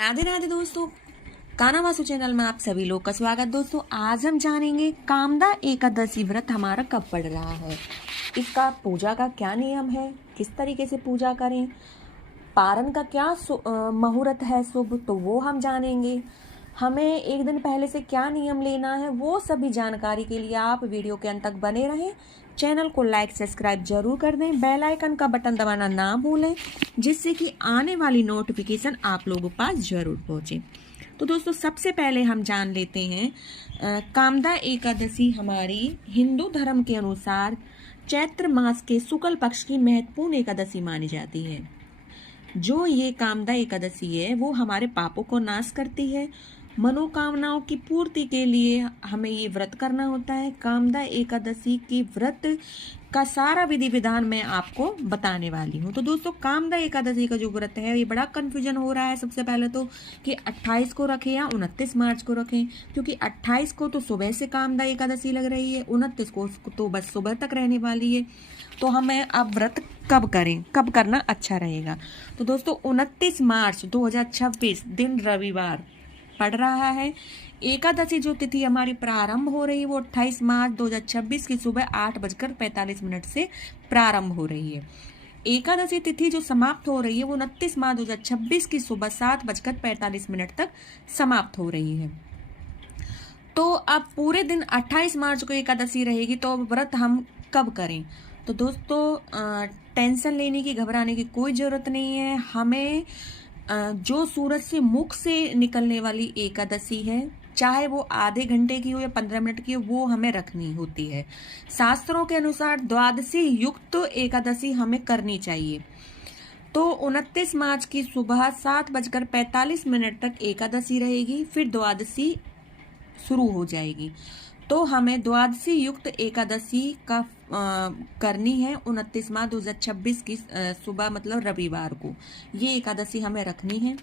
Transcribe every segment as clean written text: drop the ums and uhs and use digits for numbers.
राधे राधे दोस्तों, कान्हा वासु चैनल में आप सभी लोग का स्वागत। दोस्तों आज हम जानेंगे कामदा एकादशी व्रत हमारा कब पड़ रहा है, इसका पूजा का क्या नियम है, किस तरीके से पूजा करें, पारण का क्या मुहूर्त है शुभ, तो वो हम जानेंगे। हमें एक दिन पहले से क्या नियम लेना है, वो सभी जानकारी के लिए आप वीडियो के अंत तक बने रहें। चैनल को लाइक सब्सक्राइब जरूर कर दें, बेल आइकन का बटन दबाना ना भूलें, जिससे कि आने वाली नोटिफिकेशन आप लोगों के पास जरूर पहुंचे। तो दोस्तों सबसे पहले हम जान लेते हैं कामदा एकादशी हमारी हिंदू धर्म के अनुसार चैत्र मास के शुक्ल पक्ष की महत्वपूर्ण एकादशी मानी जाती है। जो ये कामदा एकादशी है वो हमारे पापों को नाश करती है। मनोकामनाओं की पूर्ति के लिए हमें ये व्रत करना होता है। कामदा एकादशी की व्रत का सारा विधि विधान मैं आपको बताने वाली हूँ। तो दोस्तों कामदा एकादशी का जो व्रत है ये बड़ा कंफ्यूजन हो रहा है सबसे पहले तो, कि 28 को रखें या 29 मार्च को रखें, क्योंकि 28 को तो सुबह से कामदा एकादशी लग रही है, 29 को तो बस सुबह तक रहने वाली है। तो हमें अब व्रत कब करें, कब करना अच्छा रहेगा। तो दोस्तों 29 मार्च 2026 दिन रविवार पड़ रहा है। एकादशी जो तिथि हमारी प्रारंभ हो रही है वो 28 मार्च 2026 की सुबह 8:45 से प्रारंभ हो रही है। एकादशी तिथि जो समाप्त हो रही है वो 29 मार्च 2026 की सुबह 7:45 तक समाप्त हो रही है। तो अब पूरे दिन 28 मार्च को एकादशी रहेगी, तो व्रत हम कब करें। तो दोस्तों टेंशन लेने की, घबराने की कोई ज़रूरत नहीं है। हमें जो सूरज से मुख से निकलने वाली एकादशी है, चाहे वो आधे घंटे की हो या 15 मिनट की हो, वो हमें रखनी होती है। शास्त्रों के अनुसार द्वादशी युक्त एकादशी हमें करनी चाहिए। तो 29 मार्च की सुबह 7:45 तक एकादशी रहेगी, फिर द्वादशी शुरू हो जाएगी। तो हमें द्वादशी युक्त एकादशी का करनी है 29 मार्च 2026 की सुबह, मतलब रविवार को ये एकादशी हमें रखनी है।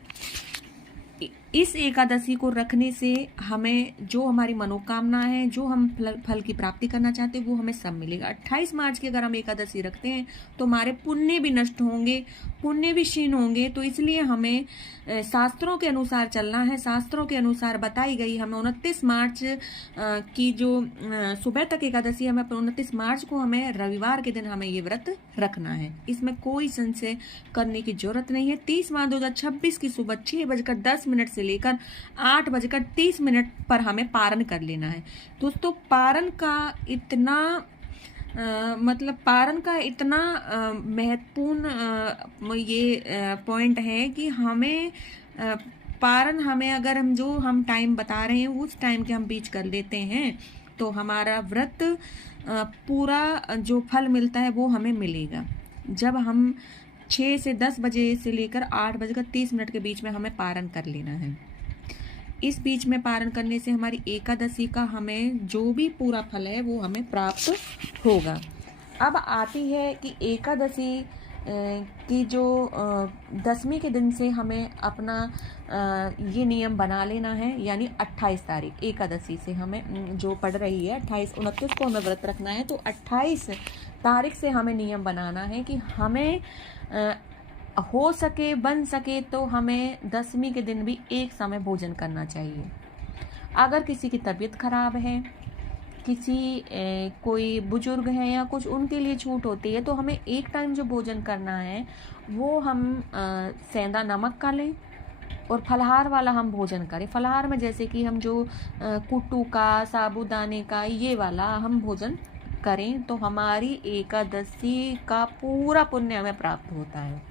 इस एकादशी को रखने से हमें जो हमारी मनोकामना है, जो हम फल की प्राप्ति करना चाहते हैं, वो हमें सब मिलेगा। 28 मार्च की अगर हम एकादशी रखते हैं तो हमारे पुण्य भी नष्ट होंगे, पुण्य भी क्षीण होंगे। तो इसलिए हमें शास्त्रों के अनुसार चलना है। शास्त्रों के अनुसार बताई गई हमें 29 मार्च की जो सुबह तक एकादशी, हमें 29 मार्च को हमें रविवार के दिन हमें ये व्रत रखना है। इसमें कोई संशय करने की जरूरत नहीं है। 30 मार्च 2026 की सुबह 6:10 से लेकर 8:30 पर हमें पारण कर लेना है। दोस्तों पारण का इतना पारण का इतना महत्वपूर्ण ये पॉइंट है कि हमें पारण हमें अगर हम टाइम बता रहे हैं उस टाइम के हम बीच कर लेते हैं तो हमारा व्रत पूरा जो फल मिलता है वो हमें मिलेगा। जब हम 6 से 10 बजे से लेकर 8:30 के बीच में हमें पारण कर लेना है। इस बीच में पारण करने से हमारी एकादशी का हमें जो भी पूरा फल है वो हमें प्राप्त होगा। अब आती है कि एकादशी की जो 10वीं के दिन से हमें अपना ये नियम बना लेना है, यानी 28 तारीख एकादशी से हमें जो पड़ रही है 28 29 को हमें व्रत रखना है। तो 28 तारीख से हमें नियम बनाना है कि हमें हो सके बन सके तो हमें 10वीं के दिन भी एक समय भोजन करना चाहिए। अगर किसी की तबीयत खराब है, किसी कोई बुजुर्ग है या कुछ, उनके लिए छूट होती है, तो हमें एक टाइम जो भोजन करना है वो हम सेंधा नमक का लें और फलाहार वाला हम भोजन करें। फलाहार में जैसे कि हम जो कुट्टू का, साबूदाने का, ये वाला हम भोजन करें तो हमारी एकादशी का पूरा पुण्य हमें प्राप्त होता है।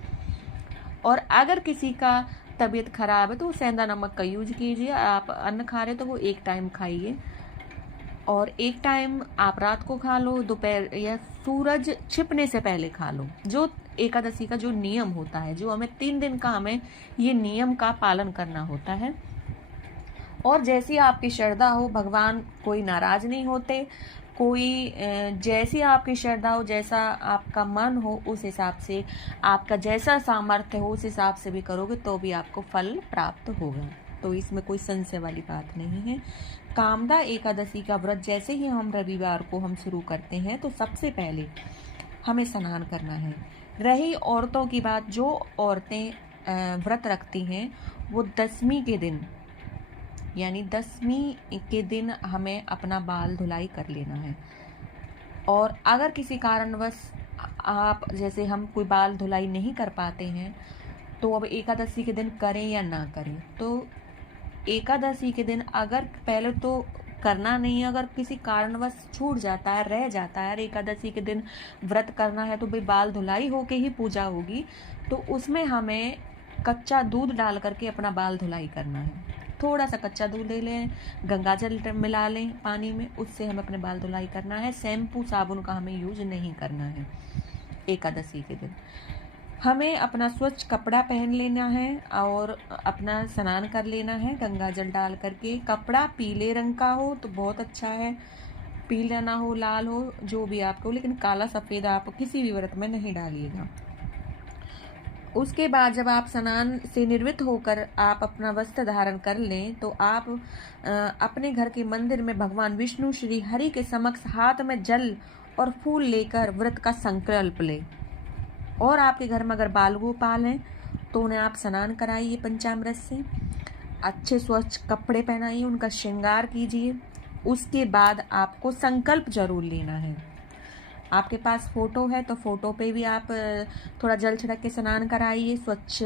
और अगर किसी का तबीयत खराब है तो सेंधा नमक का यूज कीजिए। आप अन्न खा रहे तो वो एक टाइम खाइए, और एक टाइम आप रात को खा लो, दोपहर या सूरज छिपने से पहले खा लो। जो एकादशी का जो नियम होता है, जो हमें 3 दिन का हमें ये नियम का पालन करना होता है। और जैसी आपकी श्रद्धा हो, भगवान कोई नाराज नहीं होते। कोई जैसी आपकी श्रद्धा हो, जैसा आपका मन हो, उस हिसाब से आपका जैसा सामर्थ्य हो उस हिसाब से भी करोगे तो भी आपको फल प्राप्त होगा। तो इसमें कोई संशय वाली बात नहीं है। कामदा एकादशी का व्रत जैसे ही हम रविवार को हम शुरू करते हैं तो सबसे पहले हमें स्नान करना है। रही औरतों की बात, जो औरतें व्रत रखती हैं वो 10वीं के दिन, यानी 10वीं के दिन हमें अपना बाल धुलाई कर लेना है। और अगर किसी कारणवश आप जैसे हम कोई बाल धुलाई नहीं कर पाते हैं, तो अब एकादशी के दिन करें या ना करें। तो एकादशी के दिन अगर पहले तो करना नहीं है, अगर किसी कारणवश छूट जाता है, रह जाता है, एकादशी के दिन व्रत करना है तो भाई बाल धुलाई होके ही पूजा होगी, तो उसमें हमें कच्चा दूध डाल करके अपना बाल धुलाई करना है। थोड़ा सा कच्चा दूध ले लें, गंगा जल मिला लें पानी में, उससे हमें अपने बाल धुलाई करना है। शैम्पू साबुन का हमें यूज नहीं करना है एकादशी के दिन। हमें अपना स्वच्छ कपड़ा पहन लेना है और अपना स्नान कर लेना है गंगा जल डाल करके। कपड़ा पीले रंग का हो तो बहुत अच्छा है, पीला ना हो, लाल हो, जो भी आपको, लेकिन काला सफ़ेद आप किसी भी व्रत में नहीं डालिएगा। उसके बाद जब आप स्नान से निवृत्त होकर आप अपना वस्त्र धारण कर लें, तो आप अपने घर के मंदिर में भगवान विष्णु श्री हरि के समक्ष हाथ में जल और फूल लेकर व्रत का संकल्प लें। और आपके घर में अगर बाल गोपाल हैं तो उन्हें आप स्नान कराइए पंचामृत से, अच्छे स्वच्छ कपड़े पहनाइए, उनका श्रृंगार कीजिए। उसके बाद आपको संकल्प जरूर लेना है। आपके पास फोटो है तो फोटो पे भी आप थोड़ा जल छिड़क के स्नान कराइए। स्वच्छ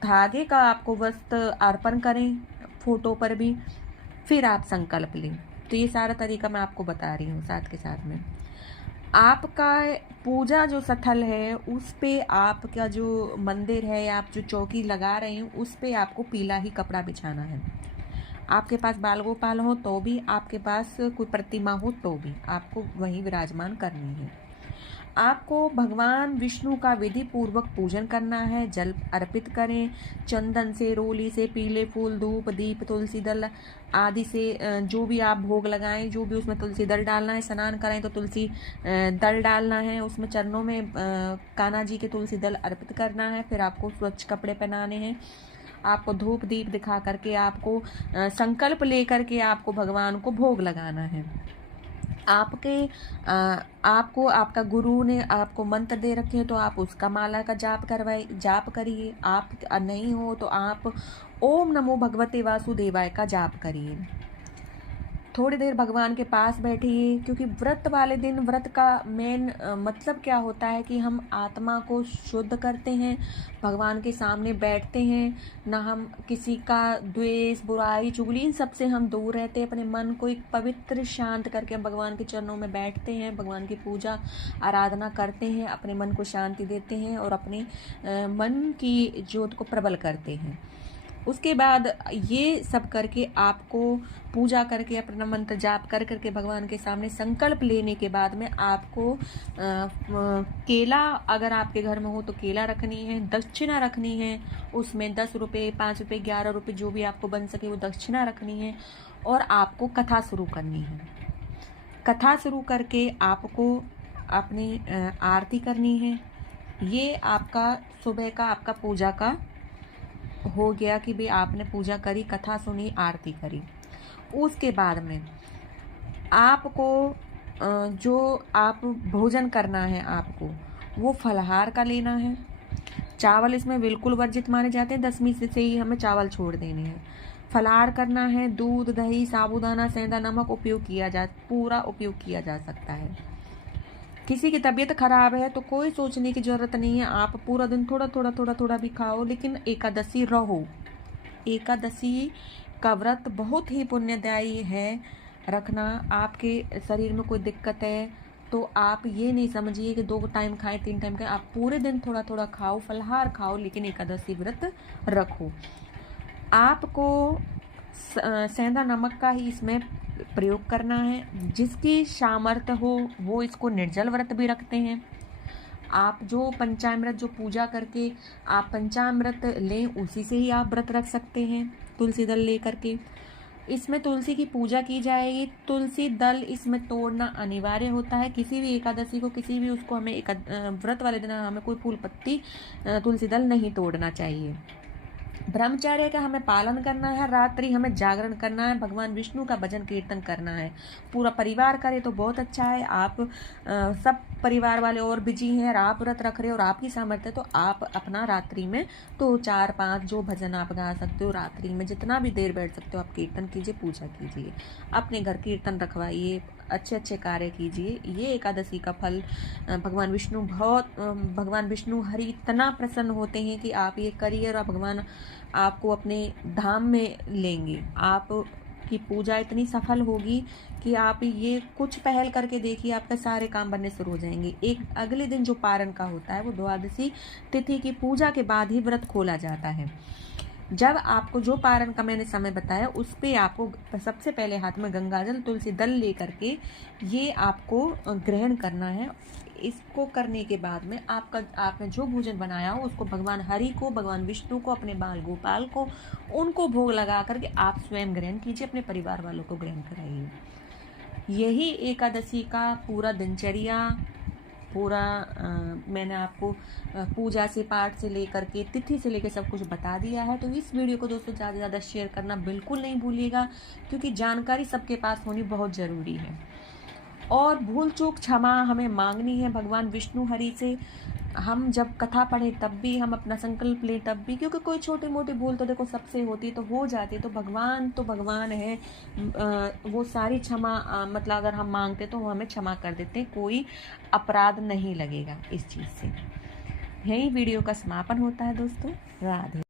धागे का आपको वस्त्र अर्पण करें फोटो पर भी, फिर आप संकल्प लें। तो ये सारा तरीका मैं आपको बता रही हूँ साथ के साथ में। आपका पूजा जो स्थल है उस पे आपका जो मंदिर है या आप जो चौकी लगा रहे हैं उस पे आपको पीला ही कपड़ा बिछाना है। आपके पास बाल गोपाल हो तो भी, आपके पास कोई प्रतिमा हो तो भी आपको वहीं विराजमान करनी है। आपको भगवान विष्णु का विधि पूर्वक पूजन करना है। जल अर्पित करें, चंदन से, रोली से, पीले फूल, धूप, दीप, तुलसी दल आदि से जो भी आप भोग लगाएं, जो भी उसमें तुलसी दल डालना है। स्नान करें तो तुलसी दल डालना है उसमें, चरणों में कान्हा जी के तुलसी दल अर्पित करना है। फिर आपको स्वच्छ कपड़े पहनाने हैं, आपको धूप दीप दिखा करके, आपको संकल्प ले करके आपको भगवान को भोग लगाना है। आपको आपका गुरु ने आपको मंत्र दे रखे हैं तो आप उसका माला का जाप करिए। आप नहीं हो तो आप ओम नमो भगवते वासुदेवाय का जाप करिए। थोड़ी देर भगवान के पास बैठिए, क्योंकि व्रत वाले दिन व्रत का मेन मतलब क्या होता है कि हम आत्मा को शुद्ध करते हैं, भगवान के सामने बैठते हैं, ना हम किसी का द्वेष, बुराई, चुगली, इन सब से हम दूर रहते हैं। अपने मन को एक पवित्र शांत करके हम भगवान के चरणों में बैठते हैं, भगवान की पूजा आराधना करते हैं, अपने मन को शांति देते हैं और अपने मन की ज्योत को प्रबल करते हैं। उसके बाद ये सब करके आपको पूजा करके अपना मंत्र जाप कर करके भगवान के सामने संकल्प लेने के बाद में आपको केला, अगर आपके घर में हो तो केला रखनी है, दक्षिणा रखनी है, उसमें 10 रुपये, 5 रुपये, 11 रुपये जो भी आपको बन सके वो दक्षिणा रखनी है। और आपको कथा शुरू करनी है। कथा शुरू करके आपको अपनी आरती करनी है। ये आपका सुबह का आपका पूजा का हो गया कि भाई आपने पूजा करी, कथा सुनी, आरती करी। उसके बाद में आपको जो आप भोजन करना है आपको वो फलाहार का लेना है। चावल इसमें बिल्कुल वर्जित माने जाते हैं, 10वीं से ही हमें चावल छोड़ देने हैं। फलाहार करना है, दूध, दही, साबूदाना, सेंधा नमक पूरा उपयोग किया जा सकता है। किसी की तबीयत खराब है तो कोई सोचने की जरूरत नहीं है, आप पूरा दिन थोड़ा भी खाओ, लेकिन एकादशी रहो। एकादशी का व्रत बहुत ही पुण्यदायी है रखना। आपके शरीर में कोई दिक्कत है तो आप ये नहीं समझिए कि 2 टाइम खाएं, 3 टाइम खाएं, आप पूरे दिन थोड़ा खाओ, फलाहार खाओ, लेकिन एकादशी व्रत रखो। आपको सेंधा नमक का ही इसमें प्रयोग करना है। जिसकी सामर्थ्य हो वो इसको निर्जल व्रत भी रखते हैं। आप जो पंचामृत जो पूजा करके आप पंचामृत लें उसी से ही आप व्रत रख सकते हैं, तुलसी दल ले करके। इसमें तुलसी की पूजा की जाएगी। तुलसी दल इसमें तोड़ना अनिवार्य होता है। किसी भी एकादशी को, किसी भी उसको हमें व्रत वाले दिन हमें कोई फूल पत्ती तुलसी दल नहीं तोड़ना चाहिए। ब्रह्मचर्य का हमें पालन करना है। रात्रि हमें जागरण करना है, भगवान विष्णु का भजन कीर्तन करना है। पूरा परिवार करे तो बहुत अच्छा है। आप सब परिवार वाले और बिजी हैं और आप व्रत रख रहे हो और आपकी सामर्थ्य है, तो आप अपना रात्रि में तो 4-5 जो भजन आप गा सकते हो, रात्रि में जितना भी देर बैठ सकते हो आप कीर्तन कीजिए, पूजा कीजिए, अपने घर कीर्तन रखवाइए, अच्छे अच्छे कार्य कीजिए। ये एकादशी का फल भगवान विष्णु हरि इतना प्रसन्न होते हैं कि आप ये करिए और भगवान आपको अपने धाम में लेंगे। आप की पूजा इतनी सफल होगी कि आप ये कुछ पहल करके देखिए, आपके सारे काम बनने शुरू हो जाएंगे। एक अगले दिन जो पारण का होता है वो द्वादशी तिथि की पूजा के बाद ही व्रत खोला जाता है। जब आपको जो पारण का मैंने समय बताया उस पे आपको सबसे पहले हाथ में गंगाजल तुलसी दल लेकर के ये आपको ग्रहण करना है। इसको करने के बाद में आपने जो भोजन बनाया हो उसको भगवान हरि को, भगवान विष्णु को, अपने बाल गोपाल को, उनको भोग लगा करके आप स्वयं ग्रहण कीजिए, अपने परिवार वालों को ग्रहण कराइए। यही एकादशी का पूरा दिनचर्या, पूरा मैंने आपको पूजा से, पाठ से लेकर के, तिथि से लेकर सब कुछ बता दिया है। तो इस वीडियो को दोस्तों ज़्यादा से ज़्यादा शेयर करना बिल्कुल नहीं भूलिएगा, क्योंकि जानकारी सबके पास होनी बहुत ज़रूरी है। और भूल चूक क्षमा हमें मांगनी है भगवान विष्णु हरि से। हम जब कथा पढ़ें तब भी हम अपना संकल्प लें तब भी, क्योंकि कोई छोटी मोटी भूल तो देखो सबसे होती है, तो हो जाती है। तो भगवान है, वो सारी क्षमा मतलब अगर हम मांगते तो वो हमें क्षमा कर देते हैं, कोई अपराध नहीं लगेगा इस चीज़ से। यही वीडियो का समापन होता है दोस्तों। राधे।